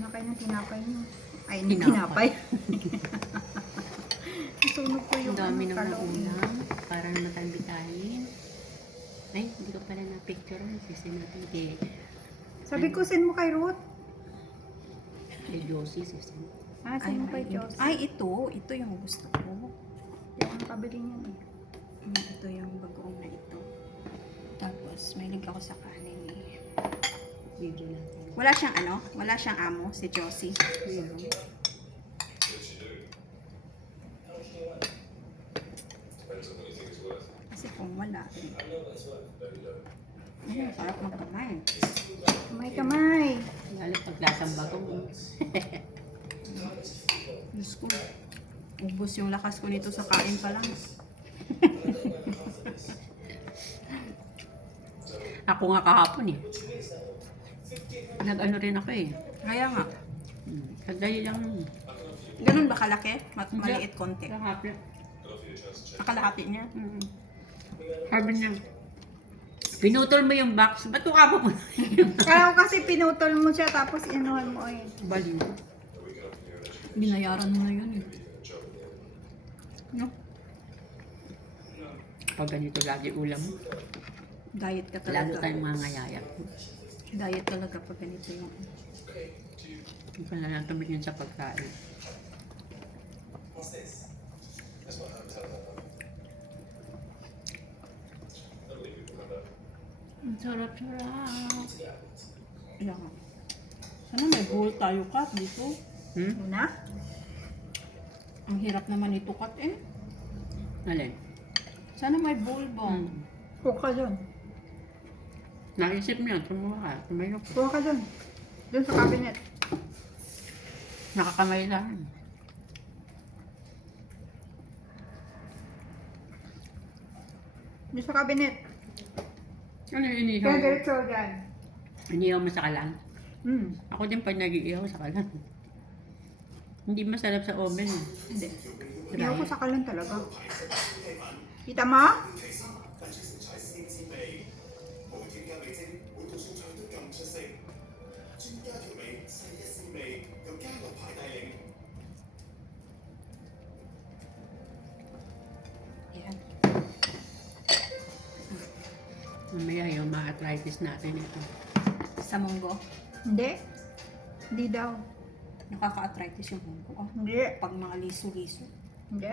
na kayo ng tinapay niyo. Ay, hindi tinapay. Nasunog ko yung Ang dami ano, ng talong. ulam para naman tayong bitahin. Ay, hindi ko pala na-picture. Sisi natin kay Sabi ko, send mo kay Ruth. Josie. Sisi. Ah, send mo kay Josie. Ay, ito yung gusto ko. Yung nakabili niya eh. Ito yung bagoong na ito. Tapos, mahilig ako sa kanin eh. Video natin. Wala siyang amo, si Josie. Ayun. Kasi kung wala, sarap magkamay. Kamay. Lalo paglasang bagong. Diyos ko, ubos yung lakas ko nito sa kain pa lang. Ako nga kahapon eh. Nag-ano rin ako eh. Kaya nga, Kadali lang. ganun ba kalaki? Maliit konti. Kahapon. Nakalahati niya. Sabi niya, pinutol mo yung box. Ba't ko ka po? Kaya ko kasi pinutol mo siya tapos inuhan mo eh. Baliw. Binayaran mo na yun eh. No? Pag ganito lagi ulam, Diet ka lalo talaga. tayong mga ngayaya. Diet talaga pag ganito yung... Hindi ka na lang tumingin sa pagkain. Ang sarap-sarap. Yan. Sana may bowl tayo kat dito. Una? Ang hirap naman ito kat eh. Alin? Sana may bowl ba? Kuha ka dun. Naisip niya, tumuha ka. Tumayo ko. Kuha ka dun. Dun sa cabinet. Nakakamay lang. Dun sa cabinet. Ano yung inihaw? Kaya diretso dyan. Inihaw mo sa kalan. Hmm. Ako din pag nag-iihaw sa kalan. Hindi masarap sa oven. Hindi. Hindi ako sa kalan talaga. Kita mo? Yan. Mamaya yung ma-arthritis natin ito. Sa munggo. Hindi. Hindi daw. Nakaka-arthritis yung munggo. Oh, Hindi. pag mga liso-liso. Hindi.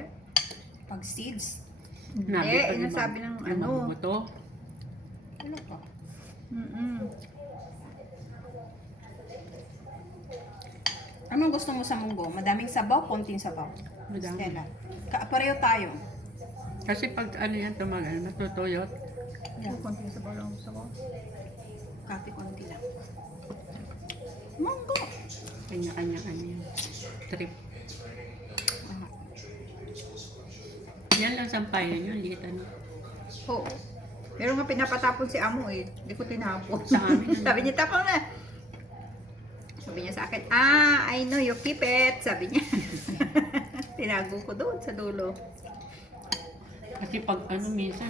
Pag seeds. Hindi. Inasabi ng ano. Buto. Ano pa? Anong gusto mo sa munggo? Madaming sabaw, konting sabaw. Madami. Stella. Pareho tayo. Kasi pag ano yan tumagal, matutuyot. Yung konti sa balong sa ko. Kape konti lang. Munggo! Kanya-kanya ano yan. Trip. Ah, Yan lang sampayan yun, liit ano. Oo. Meron nga pinapatapon si Amo eh. Hindi ko tinapon. Sa amin, ano? Sabi niya, tapon na. Sabi niya sa akin, I know you keep it. Sabi niya. Tinago ko doon sa dulo. Kasi pag ano minsan,